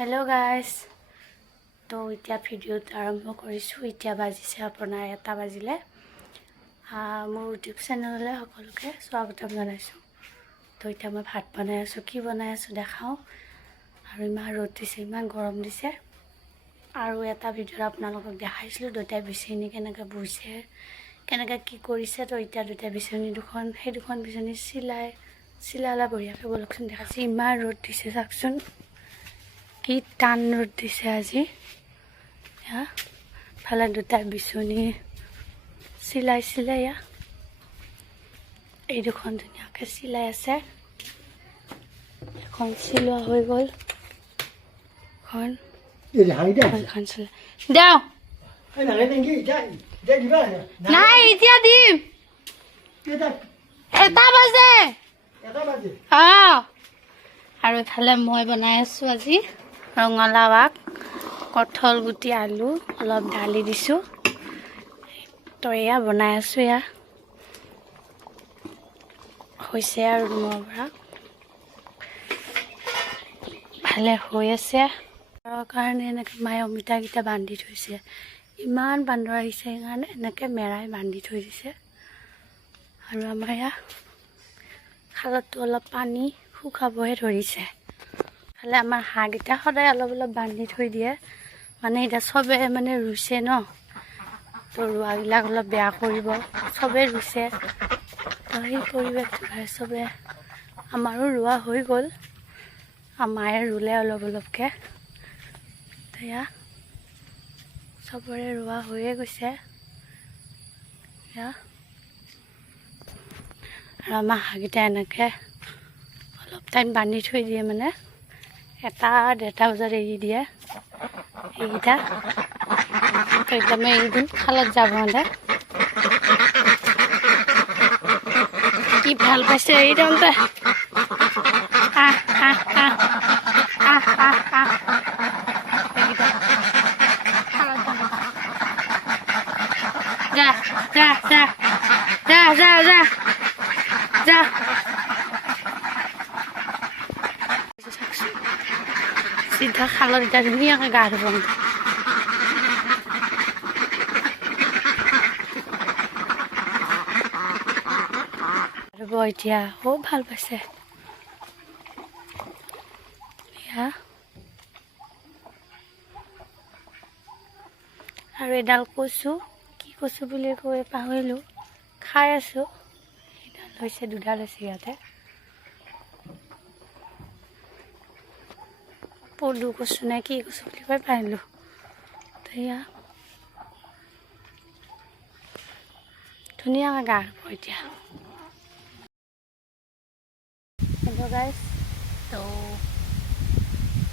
hello guys तो इतना video आरम्भ करिছোঁ इतना बाजिছে আপোনাৰ 1টা বাজিলে মোৰ ইউটিউব চেনেললৈ সকলোকে স্বাগতম জনাইছোঁ তো এতিয়া মই ভাত বনাই আছোঁ কি বনাই আছোঁ দেখাও আৰু ইমান ৰ'দ দিছে ইমান গৰম দিছে আৰু এটা ভিডিঅ' আপোনালোকক দেখাইছিলোঁ দুটা বিচনি কেনেকৈ বইছে কেনেকৈ কি কৰিছে তো এতিয়া দুটা বিচনি দুখন সেই দুখন বিচনি চিলালা বঢ়িয়াকৈ বলকচোন দেখাইছে ইমান ৰ'দ দিছে চাওকচোন কি টান ৰ'দ দিছে আজি ফালে দুটা বিচনি চিলাইছিলে এই দুখন ধুনীয়াকৈ চিলাই আছে এখন চিলোৱা হৈ গ'ল এখন চিলাই দেও নাই এতিয়া দিম 1টা বাজে আৰু এফালে মই বনাই আছোঁ আজি ৰঙালাও আগ কঠল গুটি আলু অলপ ডালি দিছোঁ তো এয়া বনাই আছোঁ হৈছে আৰু ৰুমৰ পৰা ভালে হৈ আছে তাৰ কাৰণে এনেকৈ মায়ে অমিতাকেইটা বান্ধি থৈছে ইমান বান্দৰ আহিছে সেইকাৰণে এনেকৈ মেৰাই বান্ধি থৈ দিছে আৰু আমাৰ খালতো অলপ পানী শুকাবহে ধৰিছে খালে আমাৰ হাঁহকেইটা সদায় অলপ অলপ বান্ধি থৈ দিয়ে মানে এতিয়া চবে মানে ৰুইছে ন তো ৰোৱাবিলাক অলপ বেয়া কৰিব চবে ৰুইছে তো সেই পৰিৱেশটো ভাই চবে আমাৰো ৰোৱা হৈ গ'ল মায়ে ৰুলে অলপ অলপকৈ এতিয়া চবৰে ৰোৱা হৈয়ে গৈছে আৰু আমাৰ হাঁহকেইটা এনেকৈ অলপ টাইম বান্ধি থৈ দিয়ে মানে 1টা-1:30 বজাত এৰি দিয়ে এইকেইটা তো এতিয়া মই এৰি দিম খালত যাব মানে কি ভাল পাইছে এৰি দিওঁতে যা যা যা যা যা যা যা সিধা খালত এতিয়া ধুনীয়াকৈ গা ধুব এতিয়া খুব ভাল পাইছে আৰু এডাল কচু কি কচু বুলি কৈ পাহৰিলোঁ খাই আছোঁ এডাল হৈছে 2ডাল হৈছে ইয়াতে পদু কচু নে কি কচু বুলি কৈ পাৰিলোঁ তো ধুনীয়াকৈ গা ধুব এতিয়া হেল্ল' গাইজ তো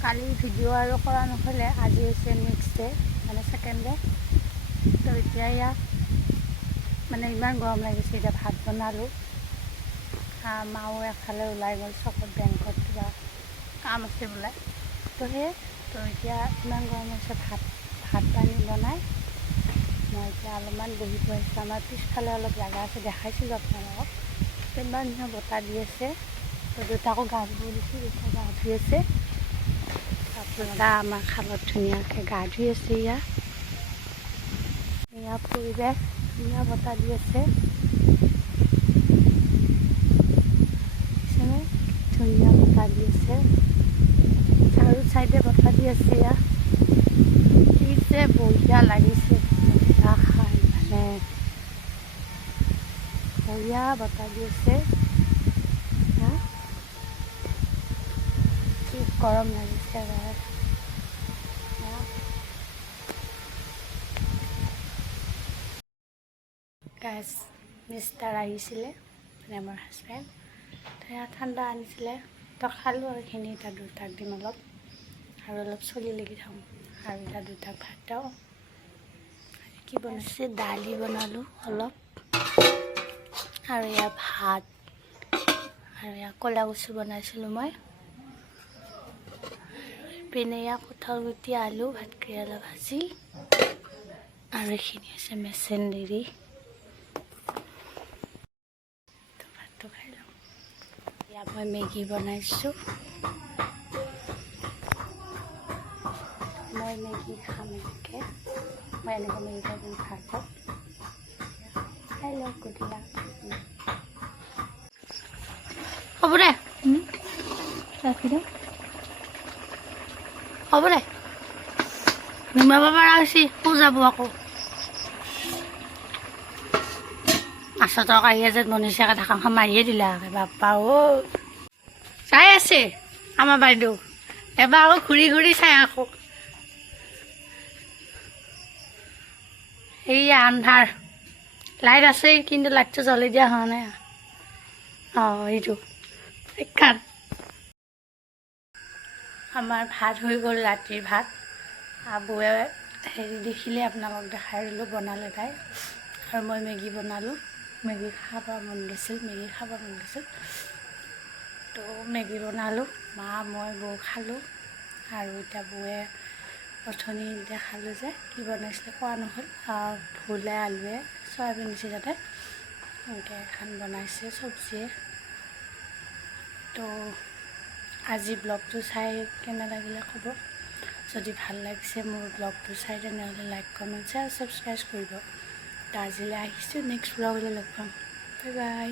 কালি ভিডিঅ' আৰু কৰা নহ'লে আজি হৈছে নেক্সট ডে মানে ছেকেণ্ড ডে তো এতিয়া মানে ইমান গৰম লাগিছে এতিয়া ভাত বনালোঁ মাও এফালে ওলাই গ'ল চকত বেংকত কিবা কাম আছে বোলে তো এতিয়া ইমান গৰম হৈছে ভাত পানী বনাই মই এতিয়া অলপমান বহি আহিছোঁ আমাৰ পিছফালে অলপ জেগা আছে দেখাইছিলোঁ আপোনালোকক ইমান ধুনীয়া বতাহ দি আছে তো দেউতাকো গা ধুব দিছোঁ দেউতা গা ধুই আছে আপোনালোকে আমাৰ খালত ধুনীয়াকৈ গা ধুই আছে ইয়াৰ পৰিৱেশ ধুনীয়া বতাহ দি আছে ধুনীয়া বতাহ দি আছে চাৰু চাইডে বতাহ দি আছে কি যে বঢ়িয়া লাগিছে বতাহ খাই মানে বঢ়িয়া বতাহ দি আছে কি গৰম লাগিছে গাইজ মিষ্টাৰ আহিছিলে মানে মোৰ হাজবেণ্ড তো ঠাণ্ডা আনিছিলে তো খালোঁ আৰু এইখিনি এতিয়া দুটাক দিম অলপ আৰু অলপ চলি লাগি থাকোঁ আৰু এতিয়া দুটাক ভাত দিওঁ কি বনাইছে দালি বনালোঁ অলপ আৰু ভাত আৰু ক'লা কচু বনাইছিলোঁ মই পিনে কঁঠাল গুটি আলু ভাত কেৰেলা ভাজি আৰু এইখিনি আছে মেচেণ্ডেৰী ভাতটো খাই লওঁ মই মেগী বনাইছোঁ মই মেগী খাম এনেকৈ মই এনেকৈ মেগী খাই পিনি ভাল পাওঁ খাই লওক গধূলা হ'ব দে ৰাখি দিওঁ হ'ব দে নুমাব পৰা হৈছে সু যাব আকৌ মাছৰ তৰকাৰী যে মনীষাকে ঢাকানখন মাৰিয়ে দিলে আগে বাপা অ' চাই আছে আমাৰ বাইদেউ এবাৰ আকৌ ঘূৰি ঘূৰি চাই আকৌ এইয়া আন্ধাৰ লাইট আছে কিন্তু লাইটটো জ্বলি দিয়া হোৱা নাই অঁ এইটো এখান আমাৰ ভাত হৈ গ'ল ৰাতিৰ ভাত বৌয়ে হেৰি দেখিলে আপোনালোক দেখাই দিলোঁ বনালে তাই আৰু মই মেগী বনালোঁ মেগী খাব মন গৈছিল তো মেগী বনালোঁ মা মই বৌ খালোঁ আৰু এতিয়া বৌয়ে অথনি দেখালোঁ যে কি বনাইছিলে কোৱা নহ'ল ভোলে আলুৱে চয়াবিন দিছে তাতে এনেকৈ এখন বনাইছে চব্জিয়ে তো আজি ব্লগটো চাই কেনে লাগিলে ক'ব যদি ভাল লাগিছে মোৰ ব্লগটো চাই তেনেহ'লে লাইক কমেণ্ট শ্বেয়াৰ ছাবস্ক্ৰাইব কৰিব তো আজিলৈ আহিছোঁ নেক্সট ব্লগলৈ লগ পাম বাই বাই